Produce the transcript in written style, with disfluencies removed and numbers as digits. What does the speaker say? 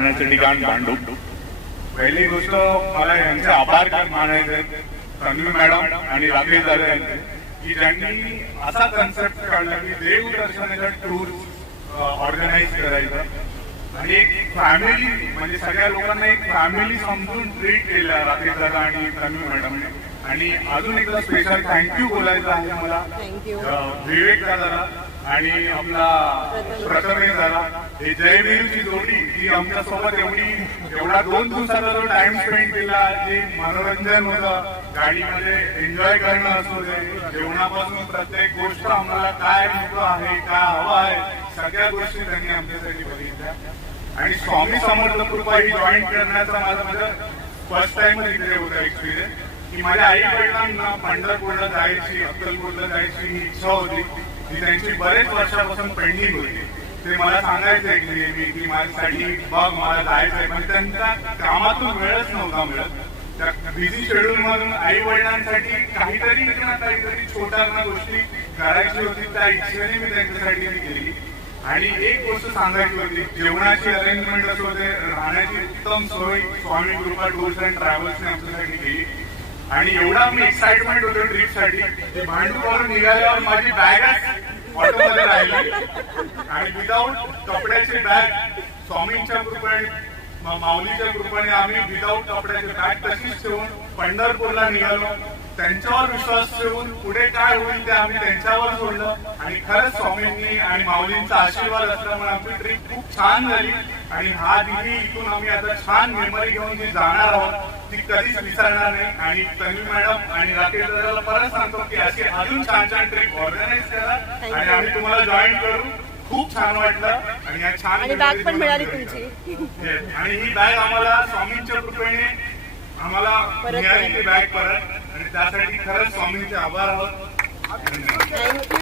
ठिकाण भांडू. पहिली गोष्ट मला यांचे आभार मानायचे तन्वी मॅडम आणि राकेश दादा यांचे की ज्यांनी असा कन्सेप्ट काढला की देवदर्शनाचा टूर ऑर्गनाईज करायचा आणि एक फॅमिली म्हणजे सगळ्या लोकांना एक फॅमिली समजून ट्रीट केलं राकेश दादा आणि तन्वी मॅडमने. आणि अजून एकदा स्पेशल थँक्यू बोलायचं आहे मला विवेक दादाला आणि आपला प्रथमेश दादा. हे जयवीरची जोडी ही आमच्या सोबत एवढा 2 दिवसाचा जो टाइम स्पेंड केला, जे मनोरंजन होतं गाडीमध्ये एन्जॉय करणं असू दे, जेवणापासून प्रत्येक गोष्ट आम्हाला काय नको आहे काय हवं आहे सगळ्या गोष्टी त्यांनी आमच्यासाठी बघितल्या. आणि स्वामी समर्थ कृपा ही जॉईन करण्याचा माझा फर्स्ट टाइम इकडे होता एक्सपिरियन्स की माझ्या आई वडिलांना पंढरपूरला जायची अक्कलकोटला जायची ही इच्छा होती जी त्यांची बरेच वर्षापासून पेंडिंग होती. ते मला सांगायचंय की माझ्यासाठी बघ मला जायचंय पण त्यांचा कामातून वेळच नव्हता मिळत. त्या बिझी शेड्यूल मधून आई वडिलांसाठी काहीतरी ना काहीतरी छोट्या गोष्टी करायची होती त्या इच्छेने मी त्यांच्यासाठी केली. आणि एक गोष्ट सांगायची होती, जेवणाची अरेंजमेंट असो दे, राहण्याची उत्तम सोय स्वामी कृपा टूर्स अँड ट्रॅव्हल्सने आमच्यासाठी केली. आणि एवढा मी एक्साइटमेंट होतो ट्रिपसाठी, ते भांडूरवरून निघाल्यावर माझी बॅगच ऑटोमध्ये राहिली आणि विदाऊट कपड्याची बॅग स्वामींच्या कृपेने माऊलीच्या कृपेने आम्ही विदाऊट कपड्याची बॅग तशीच ठेवून पंढरपूरला निघालो. त्यांच्यावर विश्वास ठेवून पुढे काय होईल ते आम्ही त्यांच्यावर सोडलं. आणि खरंच स्वामींनी आणि माऊलींचा आशीर्वाद असल्यामुळे आमची ट्रिप खूप छान झाली. आणि हा दिल्ली इथून आम्ही आता छान मेमरी घेऊन जी जाणार आहोत ती कधीच विसरणार नाही. आणि तन्वी मॅडम आणि राकेश दादाला परत सांगतो की अशी अजून छान छान ट्रिप ऑर्गनाईज करा आणि आम्ही तुम्हाला जॉईन करू. खूप छान वाटलं आणि या छान बॅग पण मिळाली तुमची. आणि ही बॅग आम्हाला स्वामींच्या कृपेने आम्हाला मिळाली ती बॅग परत आणि त्यासाठी खरंच स्वामींचे आभार आहोत.